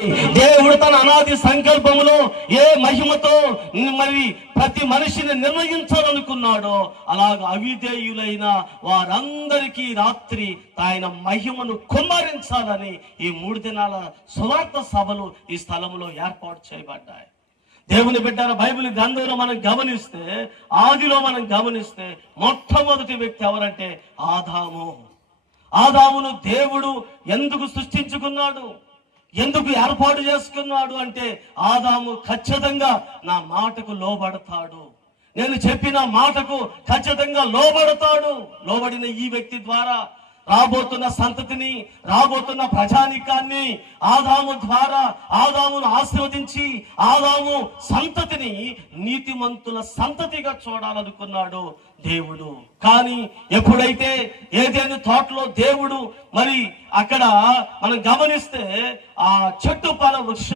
దేవుడు తన అనాది సంకల్పములో ఏ మహిమతో మరి ప్రతి మనిషిని నిర్ణయించాలనుకున్నాడో అలాగ అవిధేయులైన వారందరికీ రాత్రి ఆయన మహిమను కుమ్మరించాలని ఈ 3 దినాల సువార్త సభలు ఈ స్థలంలో ఏర్పాటు చేయబడ్డాయి. దేవుని బిడ్డల బైబిల్ గ్రంథంలో మనం గమనిస్తే, ఆదిలో మనం గమనిస్తే మొట్టమొదటి వ్యక్తి ఎవరంటే ఆదాము. ఆదామును దేవుడు ఎందుకు సృష్టించుకున్నాడు, ఎందుకు ఏర్పాటు చేసుకున్నాడు అంటే ఆదాము ఖచ్చితంగా నా మాటకు లోబడతాడు, నేను చెప్పిన మాటకు ఖచ్చితంగా లోబడతాడు. లోబడిన ఈ వ్యక్తి ద్వారా రాబోతున్న సంతతిని, రాబోతున్న ప్రజానికాన్ని ఆదాము ద్వారా ఆదామును ఆశీర్వదించి ఆదాము సంతతిని నీతిమంతుల సంతతిగా చూడాలనుకున్నాడు దేవుడు. కానీ ఎప్పుడైతే ఏదైనా తోటలో దేవుడు మరి అక్కడ మనం గమనిస్తే ఆ చెట్టు ఫల వృక్షం